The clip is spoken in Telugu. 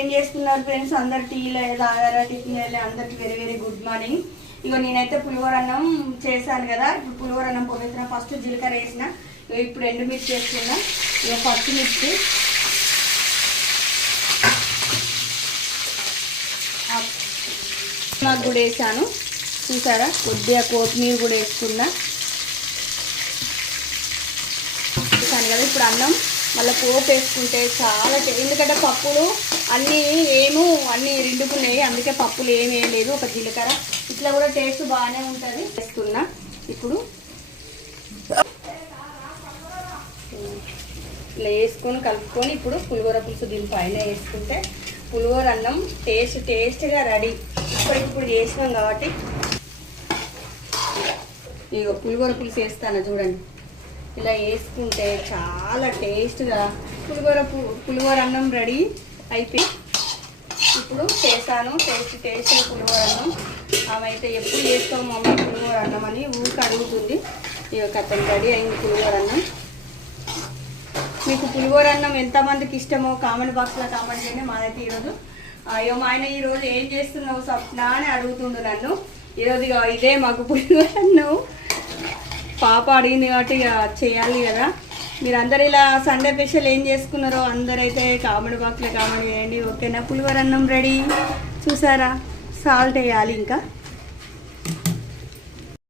ఏం చేస్తున్నారు ఫ్రెండ్స్? అందరు టీలు తాగారా, టిఫిన్ అందరికి వెరీ వెరీ గుడ్ మార్నింగ్. ఇగో నేనైతే పులిహోర అన్నం చేశాను కదా. ఇప్పుడు పులిహోర అన్నం పొందుతున్నా. ఫస్ట్ జీలకర్ర వేసిన, ఇప్పుడు ఎండుమిర్చి వేస్తున్నా, ఇక పచ్చిమిర్చి, నాకు కూడా వేసాను చూసారా. కొద్దిగా కొత్తిమీర కూడా వేసుకున్నా చూసాను కదా. ఇప్పుడు అన్నం మళ్ళీ పోపు వేసుకుంటే చాలా ఎందుకంటే పప్పులు అన్నీ రిండుకున్నాయి, అందుకే పప్పులు ఏమి వేయలేదు. ఒక జీలకర్ర ఇట్లా కూడా టేస్ట్ బాగానే ఉంటుంది. వేస్తున్నా ఇప్పుడు ఇట్లా వేసుకొని కలుపుకొని ఇప్పుడు పులిహోర పులుసు దీని పైన వేసుకుంటే పులిహోర అన్నం టేస్ట్గా రెడీ. ఇప్పుడు చేసినాం కాబట్టి ఇక పులిహోర పులుసు వేస్తాను చూడండి. ఇలా వేసుకుంటే చాలా టేస్ట్గా పులిహోర అన్నం రెడీ అయిపోయి ఇప్పుడు చేశాను. టేస్ట్గా పులిహోర అన్నం. ఆమె అయితే ఎప్పుడు చేస్తావు మమ్మీ పులిహోర అన్నం అని ఊరికి అడుగుతుంది. ఇక కథం రెడీ అయింది పులిహోర అన్నం. మీకు పులిహోర అన్నం ఎంతమందికి ఇష్టమో కామెంట్ బాక్స్లో కామెంట్ చేయండి. మాదైతే ఈరోజు అయ్యో మా ఆయన ఈరోజు ఏం చేస్తున్నావు సప్నా అని అడుగుతుండు నన్ను. ఈరోజు ఇదే మాకు పులిహోర అన్నం. పాప అడిగింది కాబట్టి ఇక చేయాలి కదా. మీరు అందరు ఇలా సండే స్పెషల్ ఏం చేసుకున్నారో అందరైతే కామెంట్ బాక్స్లో కామెంట్ చేయండి. ఓకేనా? పులిహోర అన్నం రెడీ చూసారా. సాల్ట్ వేయాలి ఇంకా.